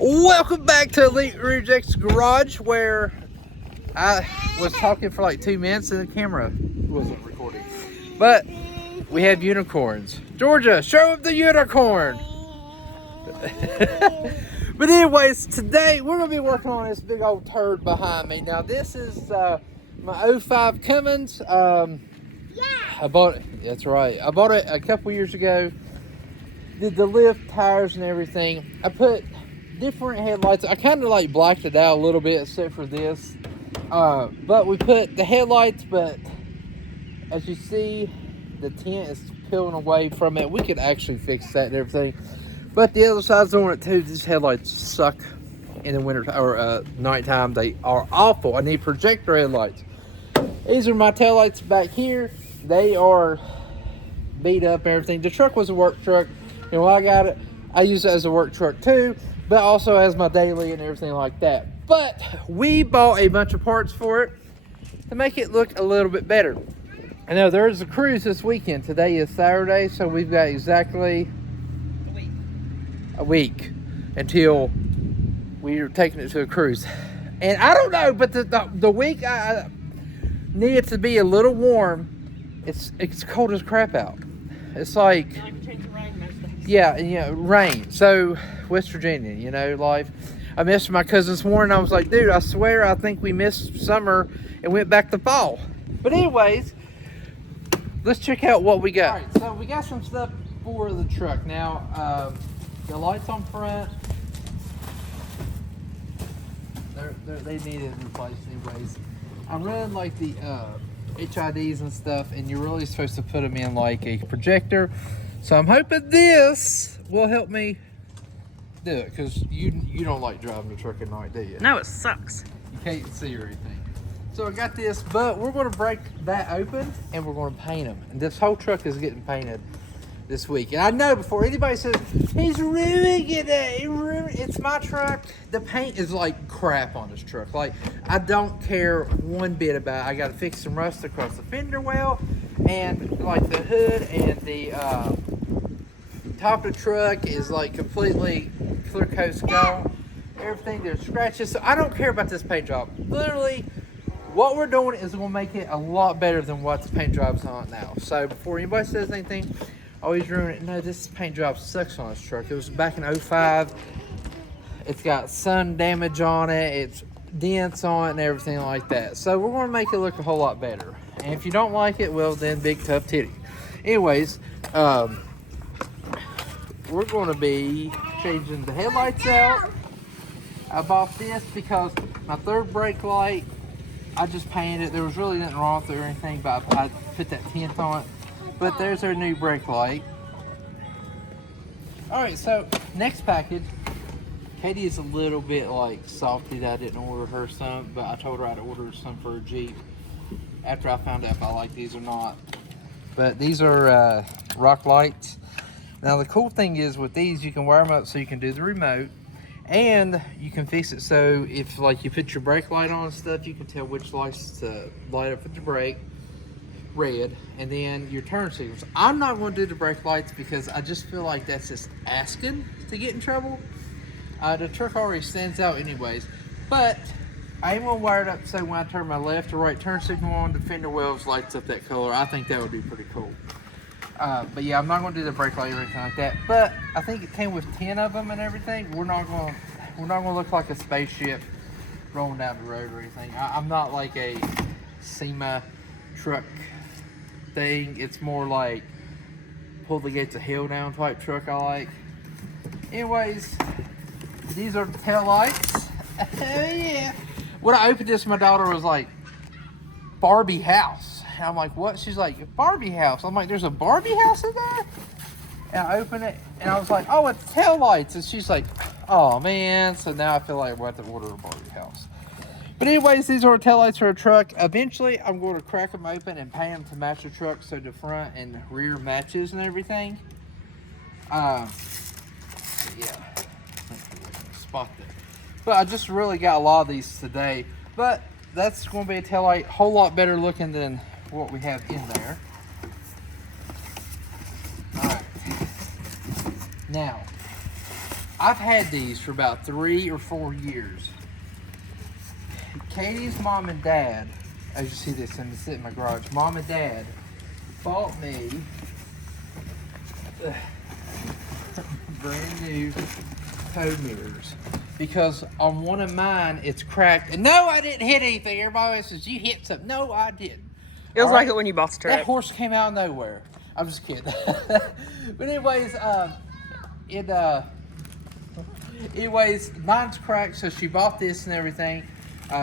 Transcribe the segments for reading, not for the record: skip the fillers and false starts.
Welcome back to Elite Rejects Garage, where I was talking for like 2 minutes and the camera wasn't recording. But we have unicorns. Georgia, show them the unicorn! But anyways, today we're going to be working on this big old turd behind me. Now this is my 05 Cummins. I bought it, that's right. I bought it a couple years ago. Did the lift, tires, and everything. I put different headlights. I kind of like blacked it out a little bit except for this. But we put the headlights, but as you see, the tint is peeling away from it. We could actually fix that and everything. But the other side's on it too. These headlights suck in the winter or nighttime. They are awful. I need projector headlights. These are my taillights back here. They are beat up and everything. The truck was a work truck. And when I got it, I use it as a work truck too, but also as my daily and everything like that. But we bought a bunch of parts for it to make it look a little bit better. I know there's a cruise this weekend. Today is Saturday, so we've got exactly a week until we're taking it to a cruise. And I don't know, but the week I need it to be a little warm. It's cold as crap out. It's like yeah, rain. So West Virginia, life. I missed my cousin this morning. I was like, dude, I swear I think we missed summer and went back to fall. But anyways, let's check out what we got. All right, so we got some stuff for the truck. Now, the lights on front, they needed replaced anyways. I'm running like the HIDs and stuff, and you're really supposed to put them in like a projector. So I'm hoping this will help me do it, because you don't like driving the truck at night, do you? No, it sucks. You can't see or anything. So I got this, but we're going to break that open and we're going to paint them. And this whole truck is getting painted this week. And I know before anybody says, he's ruining it, it's my truck. The paint is like crap on this truck. Like, I don't care one bit about it. I got to fix some rust across the fender well, and like the hood and the top of the truck is like completely clear coat's gone. Everything, there's scratches. So I don't care about this paint job. Literally, what we're doing is we'll make it a lot better than what the paint job's on now. So before anybody says anything, always ruin it. No, this paint job sucks on this truck. It was back in 05. It's got sun damage on it. It's dents on it and everything like that. So we're going to make it look a whole lot better. And if you don't like it, well then, big tough titty. Anyways, we're going to be changing the headlights out. I bought this because my third brake light, I just painted it. There was really nothing wrong with it or anything, but I put that tint on it. But there's our new brake light. All right, so next package. Katie is a little bit like salty that I didn't order her some, but I told her I'd order some for her Jeep after I found out if I like these or not. But these are rock lights. Now the cool thing is with these, you can wire them up so you can do the remote, and you can fix it so if like you put your brake light on and stuff, you can tell which lights to light up with the brake, red, and then your turn signals. I'm not going to do the brake lights because I just feel like that's just asking to get in trouble. The truck already stands out anyways, but I am going to wire it up so when I turn my left or right turn signal on, the fender wells lights up that color. I think that would be pretty cool. But yeah, I'm not going to do the brake light or anything like that. But I think it came with 10 of them and everything. We're not going to look like a spaceship rolling down the road or anything. I'm not like a SEMA truck thing. It's more like pull the gates of hell down type truck I like. Anyways, these are the tail lights. Yeah. When I opened this, my daughter was like, Barbie house. And I'm like, what? She's like, Barbie house. I'm like, there's a Barbie house in there? And I opened it, and I was like, oh, it's tail lights. And she's like, oh, man. So now I feel like we're going to order a Barbie house. But anyways, these are tail lights for a truck. Eventually, I'm going to crack them open and paint them to match the truck so the front and rear matches and everything. Yeah. Spot there. But I just really got a lot of these today. But that's going to be a tail light, whole lot better looking than what we have in there. All right. Now, I've had these for about 3 or 4 years. Katie's mom and dad, as you see this in my garage, mom and dad bought me brand new tow mirrors because on one of mine it's cracked. And no, I didn't hit anything. Everybody always says you hit something. No, I didn't. It was like it when you bought the truck. That horse came out of nowhere. I'm just kidding. But anyways, anyways, mine's cracked, so she bought this and everything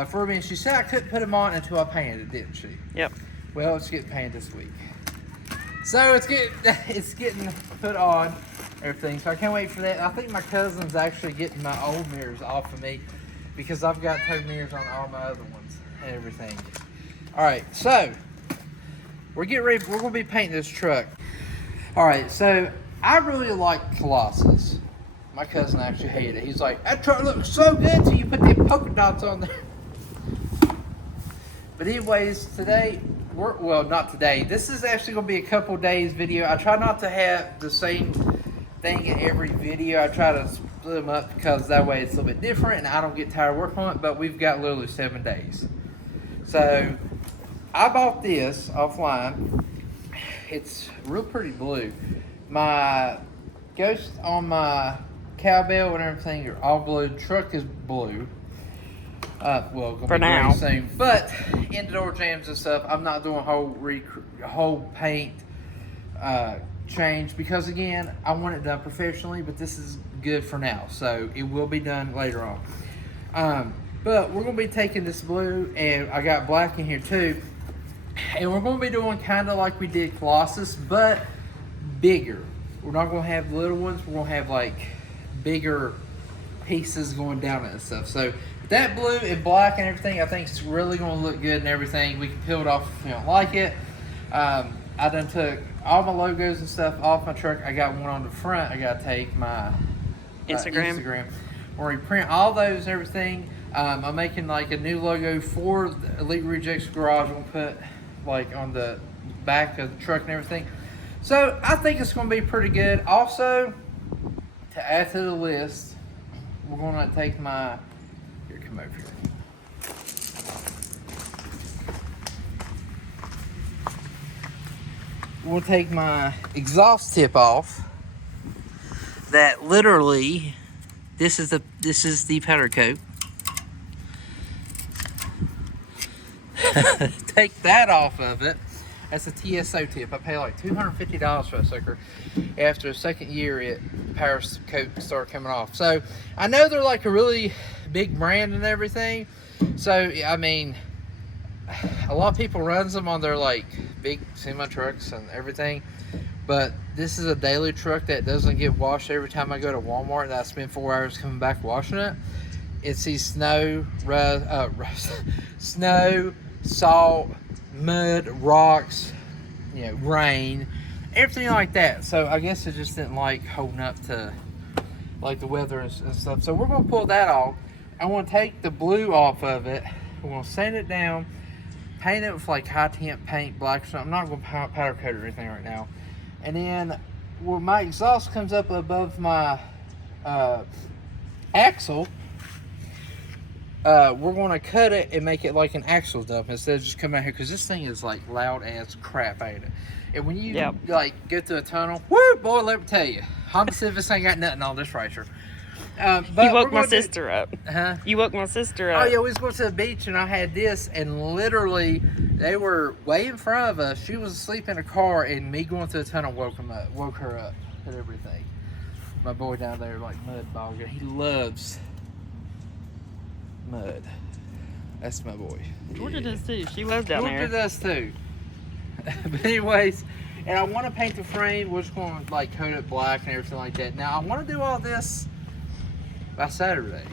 for me. And she said I couldn't put them on until I painted it, didn't she? Yep. Well, it's getting painted this week. So it's getting put on, everything. So I can't wait for that. I think my cousin's actually getting my old mirrors off of me because I've got tow mirrors on all my other ones and everything. All right, so we're getting ready. We're gonna be painting this truck. All right, so I really like Colossus. My cousin actually hated it. He's like, that truck looks so good till you put the polka dots on there. But anyways, today, well, not today. This is actually going to be a couple days video. I try not to have the same thing in every video. I try to split them up because that way it's a little bit different and I don't get tired of working on it. But we've got literally 7 days. So I bought this offline. It's real pretty blue. My ghost on my cowbell and everything are all blue. The truck is blue. Well, gonna for be now soon. But in the door jams and stuff, I'm not doing a whole paint change because again, I want it done professionally. But this is good for now, so it will be done later on. But we're gonna be taking this blue, and I got black in here too, and we're gonna be doing kind of like we did Colossus, but bigger. We're not gonna have little ones. We're gonna have like bigger pieces going down it and stuff. So that blue and black and everything, I think it's really going to look good and everything. We can peel it off if you don't like it. I done took all my logos and stuff off my truck. I got one on the front. I got to take my Instagram. Where we print all those and everything. I'm making like a new logo for the Elite Rejects Garage. I'm going to put like on the back of the truck and everything. So I think it's going to be pretty good. Also, to add to the list, we're going to take my, here, come over here. We'll take my exhaust tip off. That literally, this is the powder coat. Take that off of it. That's a TSO tip. I pay like $250 for a sucker. After the second year, power coat started coming off. So I know they're like a really big brand and everything. So I mean, a lot of people runs them on their like big semi trucks and everything. But this is a daily truck that doesn't get washed every time I go to Walmart. And I spend 4 hours coming back washing it. It's these snow, snow, salt, mud, rocks, you know, rain, everything like that. So I guess it just didn't like holding up to like the weather and stuff. So we're gonna pull that off. I want to take the blue off of it. We're gonna sand it down, paint it with like high temp paint, black or something. I'm not gonna powder coat or anything right now. And then where my exhaust comes up above my axle, we're going to cut it and make it like an axle dump instead of just coming out here, because this thing is like loud as crap, ain't it? And when you like go through a tunnel, woo, boy, let me tell you, Honda Civics ain't got nothing on this racer. But you woke my sister up. Huh? You woke my sister up. Oh yeah, we was going to the beach and I had this, and literally they were way in front of us. She was asleep in a car, and me going through the tunnel woke her up and everything. My boy down there like mud bogger. He loves mud. That's my boy. Georgia does too. She loves down there. Georgia does too. But anyways, and I want to paint the frame. We're just going to like coat it black and everything like that. Now I want to do all this by Saturday.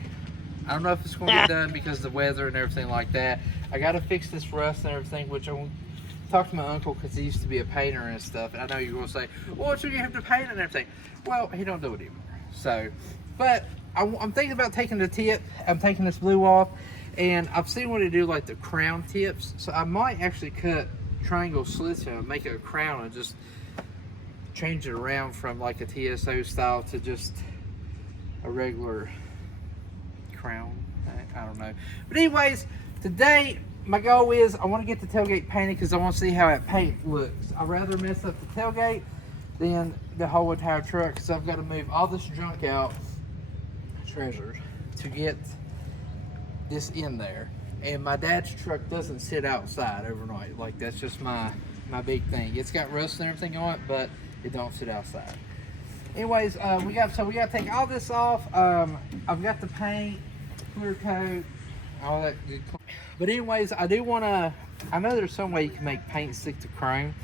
I don't know if it's going to get done because of the weather and everything like that. I got to fix this rust and everything, which I want to talk to my uncle because he used to be a painter and stuff. And I know you're going to say, well, so you have to paint and everything. Well, he don't do it anymore. So, but I'm thinking about taking the tip. I'm taking this blue off, and I've seen what they do like the crown tips. So I might actually cut triangle slits and make it a crown and just change it around from like a TSO style to just a regular crown. I don't know. But anyways, today my goal is I want to get the tailgate painted because I want to see how that paint looks. I'd rather mess up the tailgate than the whole entire truck, because I've got to move all this junk out, treasured, to get this in there. And my dad's truck doesn't sit outside overnight. Like, that's just my big thing. It's got rust and everything on it, but it don't sit outside. Anyways, we got to take all this off. I've got the paint, clear coat, all that good. But anyways, I do want to, I know there's some way you can make paint stick to chrome.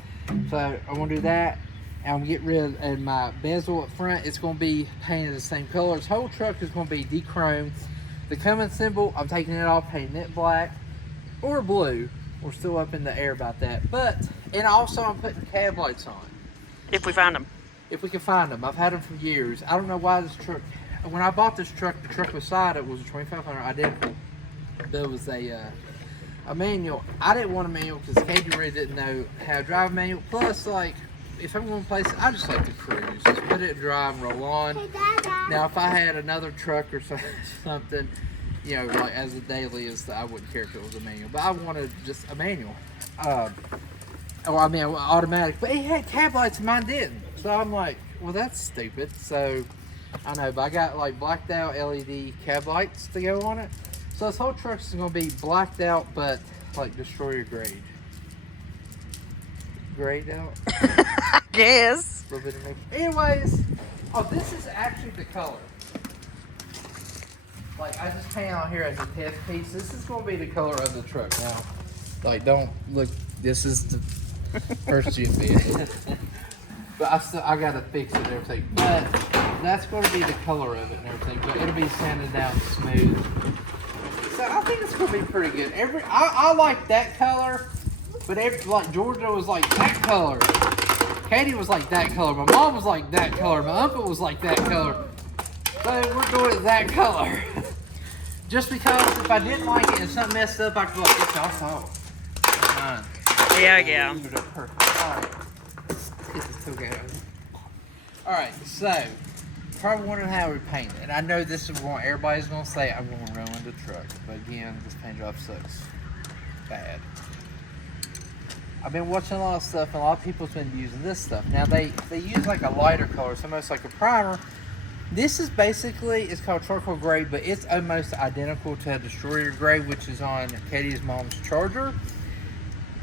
So I want to do that. And I'm get rid of, and my bezel up front, it's going to be painted the same color. This whole truck is going to be de-chromed. The Cummins symbol, I'm taking it off, painting it black or blue. We're still up in the air about that. But, and also I'm putting cab lights on. If we find them. If we can find them. I've had them for years. I don't know why this truck, when I bought this truck, the truck beside it was a 2500 identical. There was a manual. I didn't want a manual because Katie really didn't know how to drive a manual. Plus, like, if I'm going places, I just like to cruise. Just put it in drive and roll on. Hey, Dada. Now, if I had another truck or something, you know, like as a daily, I wouldn't care if it was a manual. But I wanted just a manual. Automatic. But it had cab lights and mine didn't. So I'm like, well, that's stupid. So, I know, but I got like blacked out LED cab lights to go on it. So this whole truck is going to be blacked out, but like destroyer grade. Grayed out? Yes. A little bit of makeup. Anyways, oh, this is actually the color. Like, I just painted on here as a test piece. This is going to be the color of the truck now. Like, don't look, this is the first jit bit. But I got to fix it and everything. But that's going to be the color of it and everything. But it'll be sanded down smooth. So I think it's going to be pretty good. I like that color. But like Georgia was like that color. Katie was like that color. My mom was like that color. My uncle was like that color. So we're going with that color. Just because if I didn't like it and something messed up, I could be like, it's all fault. Yeah. Alright. Get this tailgate over. Alright, so probably wondering how we paint it. And I know this is what everybody's gonna say, I'm gonna ruin the truck. But again, this paint job sucks bad. I've been watching a lot of stuff, and a lot of people's been using this stuff. Now they use like a lighter color, it's almost like a primer. This is basically, it's called charcoal gray, but it's almost identical to a destroyer gray, which is on Katie's mom's Charger.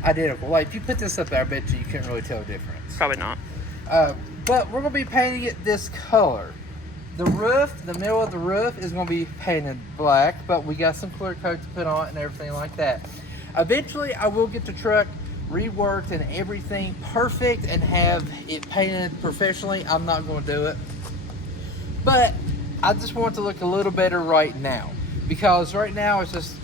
Identical. Like if you put this up there, I bet you couldn't really tell the difference. Probably not. But we're gonna be painting it this color. The roof, the middle of the roof is gonna be painted black, but we got some clear coat to put on it and everything like that. Eventually, I will get the truck reworked and everything perfect and have it painted professionally. I'm not going to do it, but I just want it to look a little better right now, because right now it's just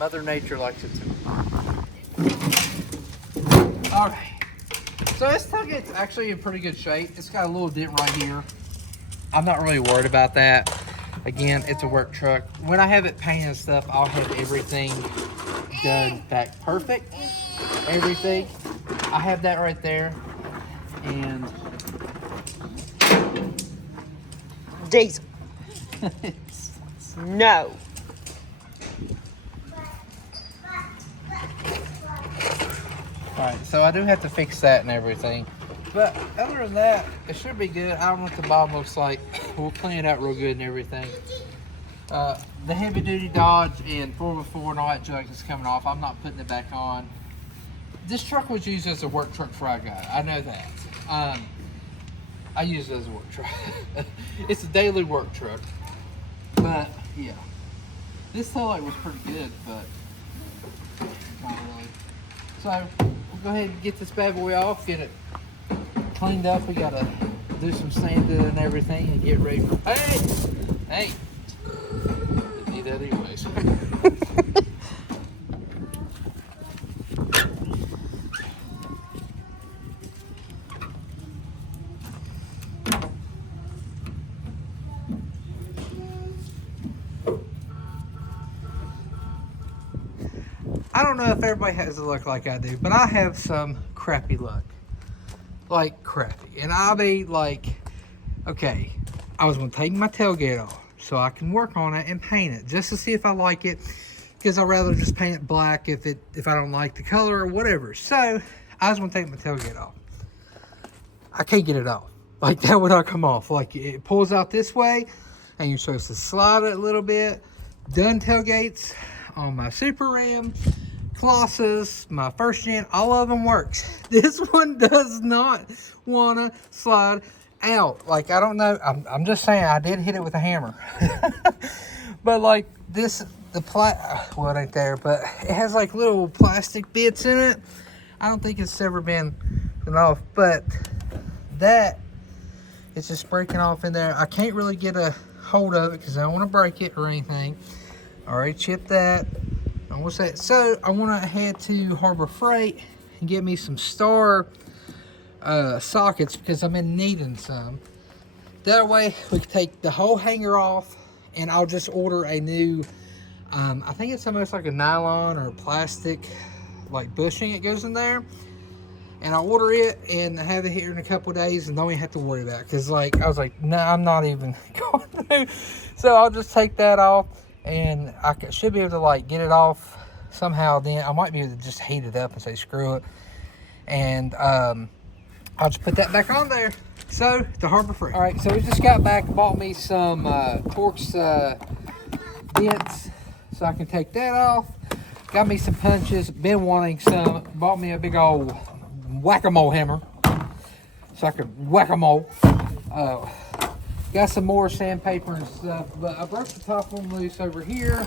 Mother Nature likes it too. Alright, so this tailgate's actually in pretty good shape. It's got a little dent right here. I'm not really worried about that. Again, it's a work truck. When I have it painted and stuff, I'll have everything done back perfect. Everything. I have that right there. And Diesel. No. Alright, so I do have to fix that and everything. But other than that, it should be good. I don't know what the bottom looks like. We'll clean it out real good and everything. The heavy duty Dodge and 4x4 and all that junk is coming off. I'm not putting it back on. This truck was used as a work truck before I got it. I know that. I use it as a work truck. It's a daily work truck. But yeah, this taillight was pretty good, but not really. So we'll go ahead and get this bad boy off, get it cleaned up. We gotta do some sanding and everything and get ready for, hey, didn't need that anyways. I don't know if everybody has a luck like I do, but I have some crappy luck. like crappy. And I'll be like, okay, I was gonna take my tailgate off so I can work on it and paint it just to see if I like it, because I'd rather just paint it black if I don't like the color or whatever. So I was gonna take my tailgate off. I can't get it off. Like, that would not come off. Like, it pulls out this way and you're supposed to slide it a little bit. Done tailgates on my Super Ram, Colossus, my first gen, all of them works. This one does not want to slide out. Like, I don't know. I'm just saying, I did hit it with a hammer. But like this, well, it ain't there, but it has like little plastic bits in it. I don't think it's ever been off, but that it's just breaking off in there. I can't really get a hold of it because I don't want to break it or anything. I already chipped that. What's that? So I want to head to Harbor Freight and get me some star sockets because I'm in needing some. That way we can take the whole hanger off, and I'll just order a new, I think it's almost like a nylon or plastic like bushing. It goes in there, and I'll order it and have it here in a couple of days and don't even have to worry about it. Because like I was like, no, I'm not even going to. So I'll just take that off, and I should be able to like get it off somehow. Then I might be able to just heat it up and say screw it, and I'll just put that back on there. So the Harbor Freight. All right, so we just got back, bought me some Torx bits so I can take that off. Got me some punches, been wanting some. Bought me a big old whack-a-mole hammer so I could whack-a-mole. Got some more sandpaper and stuff, but I broke the top one loose over here.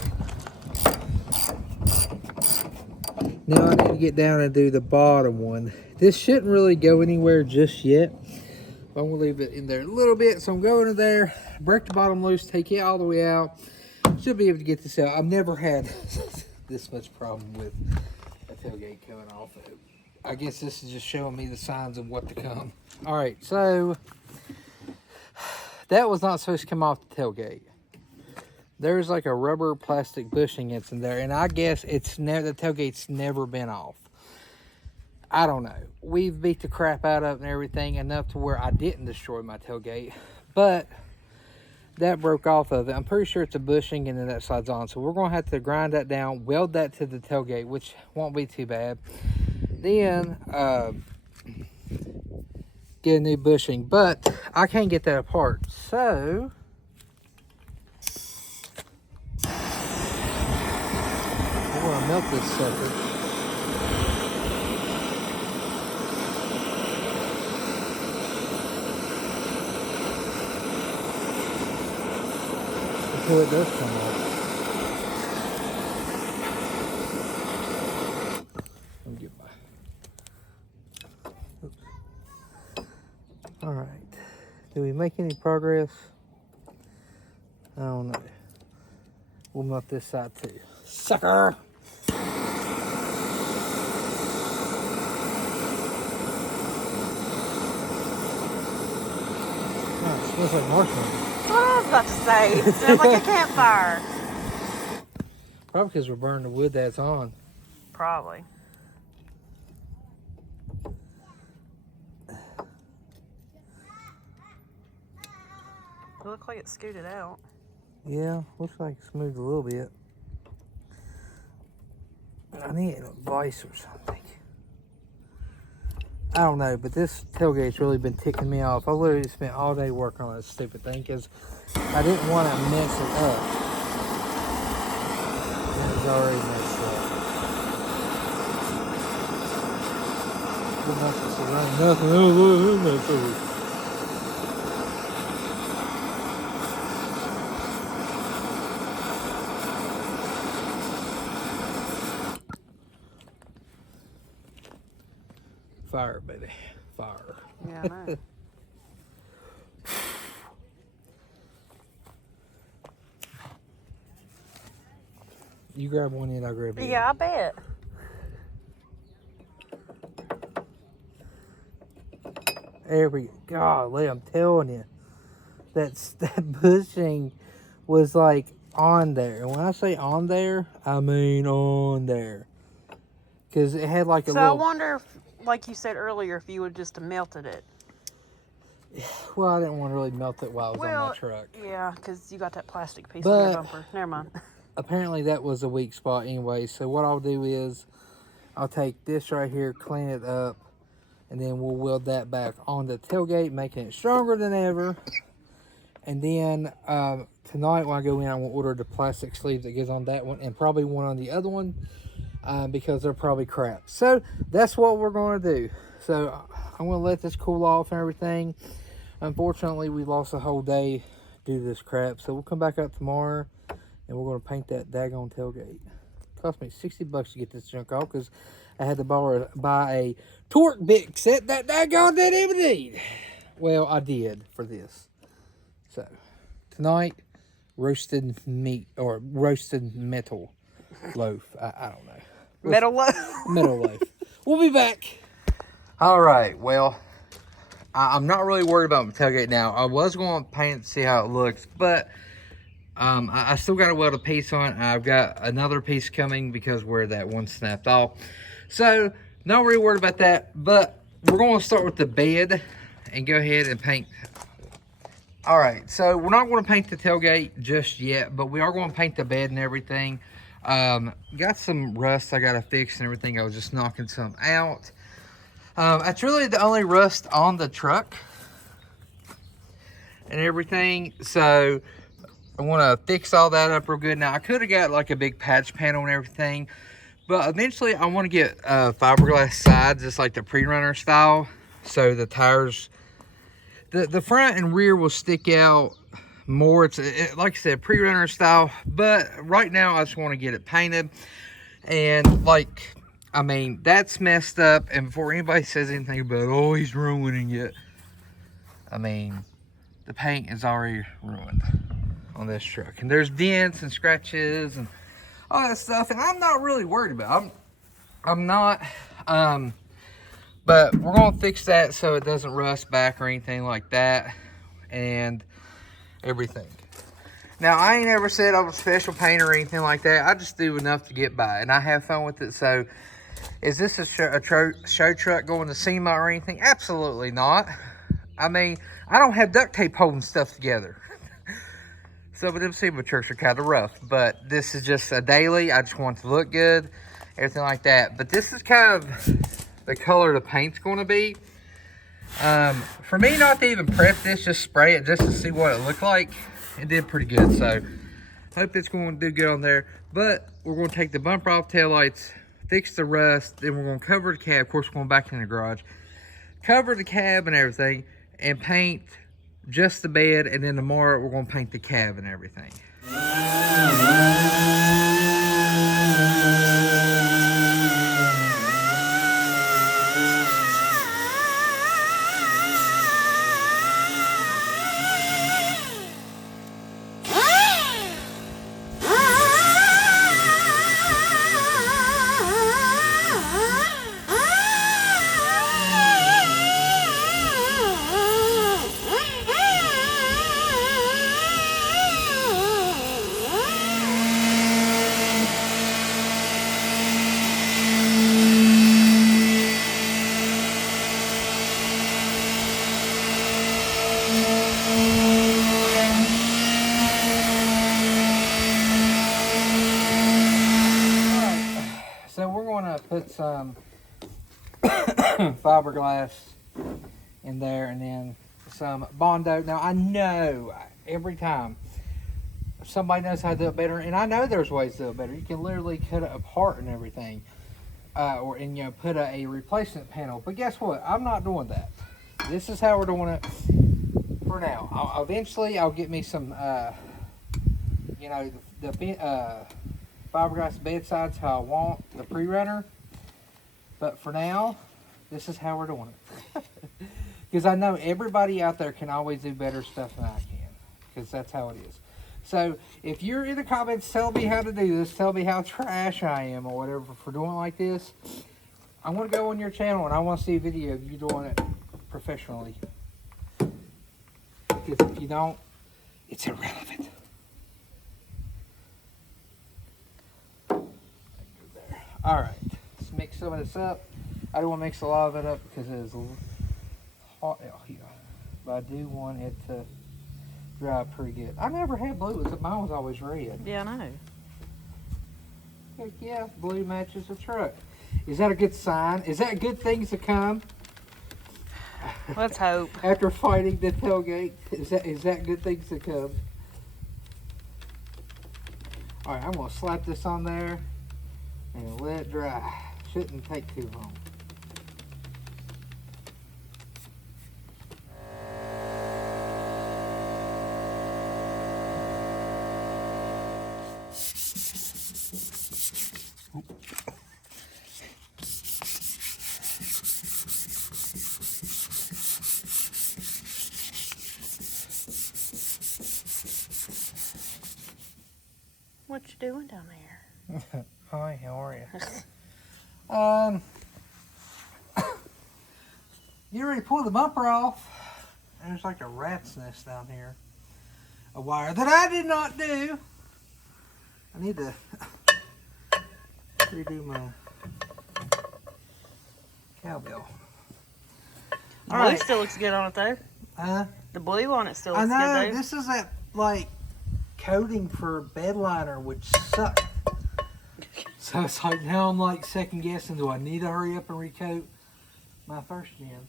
Now I need to get down and do the bottom one. This shouldn't really go anywhere just yet. I'm gonna leave it in there a little bit. So I'm going to there, break the bottom loose, take it all the way out. Should be able to get this out. I've never had this much problem with a tailgate coming off. I guess this is just showing me the signs of what to come. All right, so that was not supposed to come off the tailgate. There's like a rubber plastic bushing that's in there, and I guess the tailgate's never been off. I don't know. We've beat the crap out of it and everything enough to where I didn't destroy my tailgate, but that broke off of it. I'm pretty sure it's a bushing and then that slides on. So we're going to have to grind that down, weld that to the tailgate, which won't be too bad. Then get a new bushing, but I can't get that apart. So we're going to melt this sucker. Until it does come off. Let me get my... Oops. All right. Do we make any progress? I don't know. We'll melt this side too. Sucker! Oh, it smells like marshmallows. That's what I was about to say. It smells like a campfire. Probably because we're burning the wood that's on. Probably. It looks like it scooted out. Yeah, looks like it's moved a little bit. I need a vise or something. I don't know, but this tailgate's really been ticking me off. I literally spent all day working on this stupid thing because I didn't want to mess it up. And it was already messed up. Nothing. Oh, look, that's over. Fire, baby. Fire. Yeah, I know. You grab one end, I'll grab the other. Yeah, I bet. There we go. Golly, I'm telling you. That bushing was like on there. And when I say on there, I mean on there. Because it had like a So little... I wonder if like you said earlier, if you would just have melted it. Well, I didn't want to really melt it while I was on my truck. Yeah, because you got that plastic piece on your But bumper. Never mind. apparently that was a weak spot anyway. So what I'll do is I'll take this right here, clean it up, and then we'll weld that back on the tailgate, making it stronger than ever. And then tonight when I go in, I will order the plastic sleeve that goes on that one and probably one on the other one because they're probably crap. So that's what we're going to do. So I'm going to let this cool off and everything. Unfortunately, we lost a whole day due to this crap. So we'll come back out tomorrow and we're going to paint that daggone tailgate. It cost me $60 to get this junk off because I had to buy a torque bit set that daggone didn't even need. Well, I did for this. So tonight, roasted meat or roasted metal loaf. I don't know. Metal loaf. Metal loaf. We'll be back. All right. Well, I'm not really worried about my tailgate now. I was going to paint it to see how it looks, but I still got to weld a piece on it. I've got another piece coming because where that one snapped off. So not really worried about that, but we're going to start with the bed and go ahead and paint. All right, so we're not going to paint the tailgate just yet, but we are going to paint the bed and everything. Got some rust I got to fix and everything. I was just knocking some out. That's really the only rust on the truck and everything. So I want to fix all that up real good. Now, I could have got like a big patch panel and everything, but eventually I want to get fiberglass sides, just like the pre-runner style. So the tires, the front and rear will stick out more. It's like I said, pre-runner style, but right now I just want to get it painted. And like, I mean, that's messed up. And before anybody says anything about, oh, he's ruining it, I mean, the paint is already ruined on this truck. And there's dents and scratches and all that stuff. And I'm not really worried about it. I'm not, but we're going to fix that so it doesn't rust back or anything like that and everything. Now, I ain't ever said I'm a special painter or anything like that. I just do enough to get by, and I have fun with it. So, is this a show truck going to SEMA or anything? Absolutely not. I mean, I don't have duct tape holding stuff together. Some of them SEMA trucks are kind of rough, but this is just a daily. I just want it to look good, everything like that. But this is kind of the color the paint's going to be. For me not to even prep this, just spray it just to see what it looked like. It did pretty good, so I hope it's going to do good on there. But we're going to take the bumper off, taillights, fix the rust, then we're going to cover the cab. Of course, we're going back in the garage, cover the cab and everything, and paint just the bed. And then tomorrow we're going to paint the cab and everything. Put some fiberglass in there and then some Bondo. Now I know every time somebody knows how to do it better, and I know there's ways to do it better. You can literally cut it apart and everything, and you know, put a replacement panel. But guess what? I'm not doing that. This is how we're doing it for now. Eventually I'll get me some, you know, the fiberglass bedsides how I want, the pre-runner. But for now, this is how we're doing it. Because I know everybody out there can always do better stuff than I can. Because that's how it is. So, if you're in the comments, tell me how to do this. Tell me how trash I am or whatever for doing it like this. I want to go on your channel and I want to see a video of you doing it professionally. Because if you don't, it's irrelevant. Alright, let's mix some of this up. I don't want to mix a lot of it up because it is hot out here. But I do want it to dry pretty good. I never had blue. Mine was always red. Yeah, I know. Heck yeah, blue matches the truck. Is that a good sign? Is that good things to come? Let's hope. After fighting the tailgate, is that good things to come? All right, I'm gonna slap this on there and let it dry. Shouldn't take too long. What you doing down there? Hi, how are you? You ready to pull the bumper off? There's like a rat's nest down here. A wire that I did not do. I need to redo my cowbell. The blue still looks good on it though. The blue on it still I looks know, good though. this is that like coating for bed liner, which sucked. So it's like now I'm like second guessing, do I need to hurry up and recoat my first gen?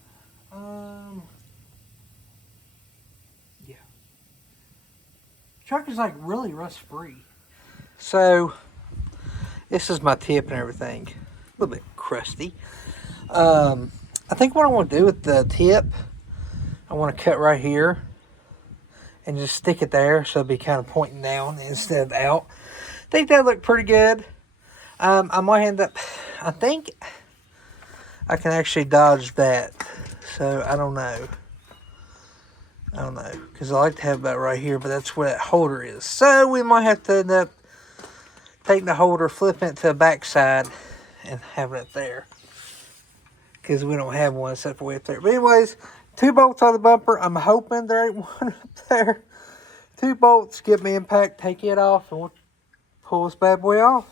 Yeah. Truck is like really rust free. So this is my tip and everything. A little bit crusty. I think what I want to do with the tip, I want to cut right here and just stick it there so it'll be kind of pointing down instead of out. I think that looked pretty good. I might end up, I think I can actually dodge that. So I don't know. Because I like to have that right here, but that's where that holder is. So we might have to end up taking the holder, flipping it to the back side, and having it there. Because we don't have one except for way up there. But anyways, 2 bolts on the bumper. I'm hoping there ain't one up there. 2 bolts, give me impact, take it off, and we'll pull this bad boy off.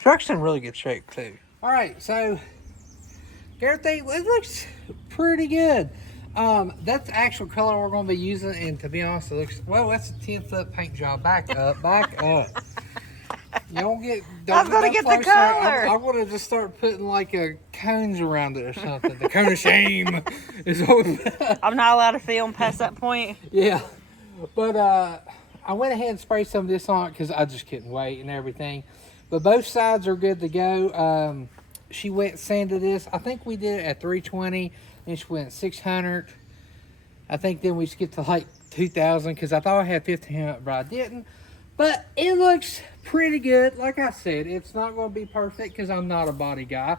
Truck's in really good shape too. All right, so everything, it looks pretty good. That's the actual color we're going to be using, and to be honest, it looks, well, that's a 10-foot paint job. Back up. You don't get the color. I want to just start putting like a cones around it or something. The cone of shame is what. I'm not allowed to film past that point. Yeah, but I went ahead and sprayed some of this on it because I just couldn't wait and everything. But both sides are good to go. She went sanded this. I think we did it at 320. Then she went 600. I think then we skipped to like 2,000 because I thought I had 1,500, but I didn't. But it looks pretty good. Like I said, it's not going to be perfect because I'm not a body guy.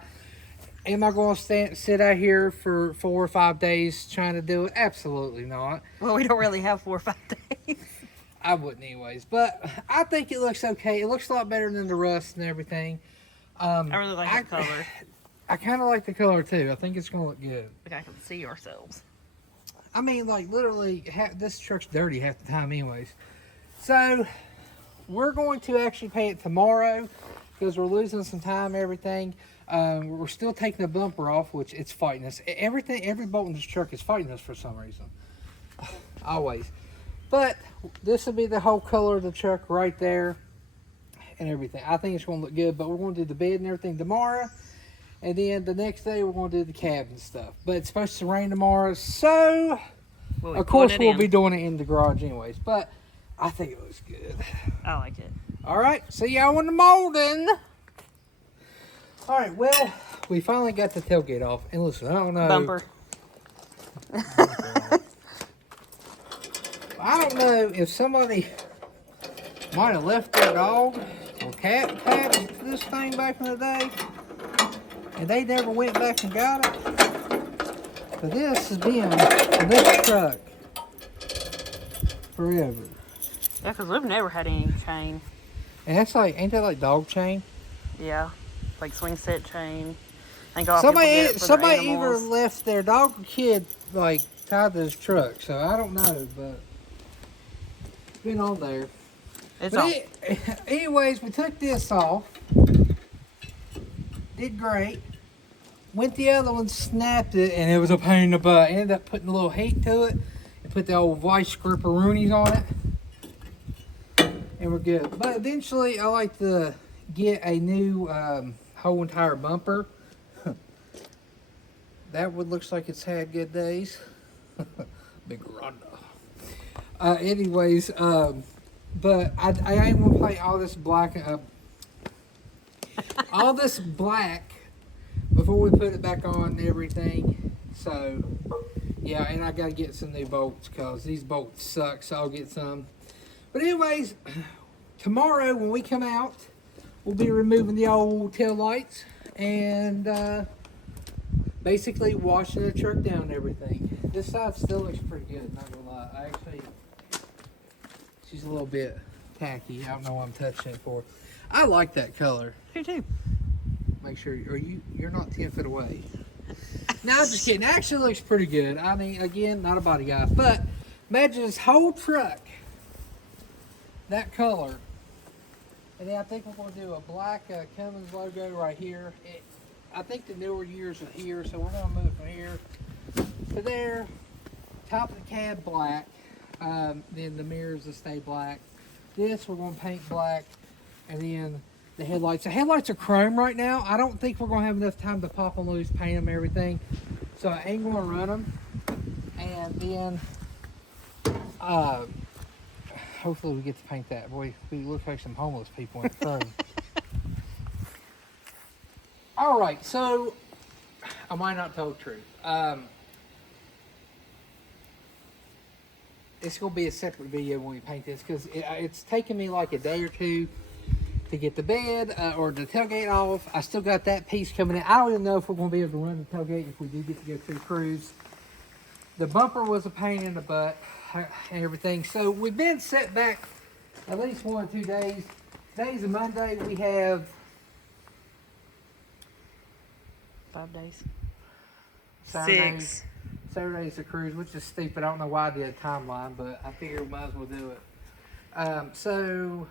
Am I going to sit out here for 4 or 5 days trying to do it? Absolutely not. Well, we don't really have 4 or 5 days. I wouldn't anyways. But I think it looks okay. It looks a lot better than the rust and everything. I really like the color. I kind of like the color too. I think it's going to look good. Like I can see ourselves. I mean, like literally, this truck's dirty half the time anyways. So we're going to actually pay it tomorrow because we're losing some time and everything. We're still taking the bumper off, which it's fighting us. Every bolt in this truck is fighting us for some reason. Always. But this will be the whole color of the truck right there and everything. I think it's going to look good, but we're going to do the bed and everything tomorrow. And then the next day, we're going to do the cab and stuff. But it's supposed to rain tomorrow, so of course we'll be doing it in the garage anyways. But I think it looks good. I like it. All right, see y'all in the molding. All right, well, we finally got the tailgate off. And listen, I don't know. Bumper. I don't know if somebody might have left their dog or cat this thing back in the day. And they never went back and got it. But this has been in this truck forever. Yeah, because we've never had any chain. And that's like, ain't that like dog chain? Yeah, like swing set chain. I think somebody either left their dog or kid like tied to this truck. So I don't know, but it's been on there. Anyways, we took this off. Did great. Went the other one, snapped it, and it was a pain in the butt. Ended up putting a little heat to it and put the old white scripperoonies on it. And we're good. But eventually, I like to get a new whole entire bumper. That one looks like it's had good days. Big Ronda. Anyways, but I ain't gonna play all this black, all this black before we put it back on and everything. So yeah, and I gotta get some new bolts because these bolts suck. So I'll get some. But anyways, tomorrow when we come out, we'll be removing the old tail lights and basically washing the truck down and everything. This side still looks pretty good, not gonna lie. I actually, she's a little bit tacky. I don't know what I'm touching it for. I like that color. Who too? Make sure, you're not 10 feet away. No, I'm just kidding. It actually looks pretty good. I mean, again, not a body guy, but imagine this whole truck, that color. And then I think we're going to do a black Cummins logo right here. I think the newer years are here, so we're going to move from here to there. Top of the cab black. Then the mirrors will stay black. This we're going to paint black. And then the headlights. The headlights are chrome right now. I don't think we're going to have enough time to pop them loose, paint them, everything. So I ain't going to run them. And then hopefully we get to paint that. Boy, we look like some homeless people in chrome. All right, so I might not tell the truth. It's going to be a separate video when we paint this because it's taken me like a day or two to get the bed or the tailgate off. I still got that piece coming in. I don't even know if we're going to be able to run the tailgate if we do get to go through cruise. The bumper was a pain in the butt and everything. So we've been set back at least 1 or 2 days. Today's a Monday. We have 5 days. Saturday. 6. Saturday's the cruise, which is stupid. I don't know why I did a timeline, but I figured we might as well do it. So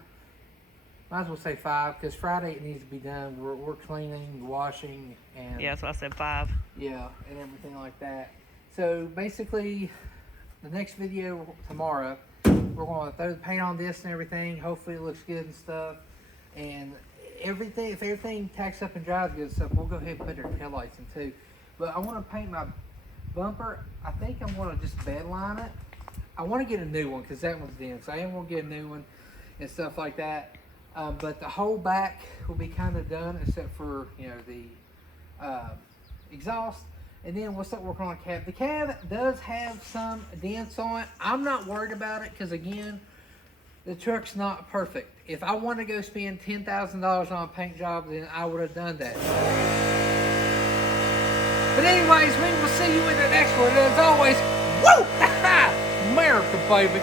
might as well say 5 because Friday it needs to be done. We're cleaning, washing, and Yeah, so I said 5. yeah, and everything like that. So basically, the next video tomorrow, we're going to throw the paint on this and everything. Hopefully it looks good and stuff. And everything, if everything tacks up and dries good and stuff, we'll go ahead and put our tail lights in too. But I want to paint my bumper. I think I'm going to just bed line it. I want to get a new one because that one's dense. I am going to get a new one and stuff like that. But the whole back will be kind of done except for, you know, the exhaust. And then we'll start working on the cab. The cab does have some dents on it. I'm not worried about it because, again, the truck's not perfect. If I wanted to go spend $10,000 on a paint job, then I would have done that. But anyways, we will see you in the next one. And as always, woo! America, baby!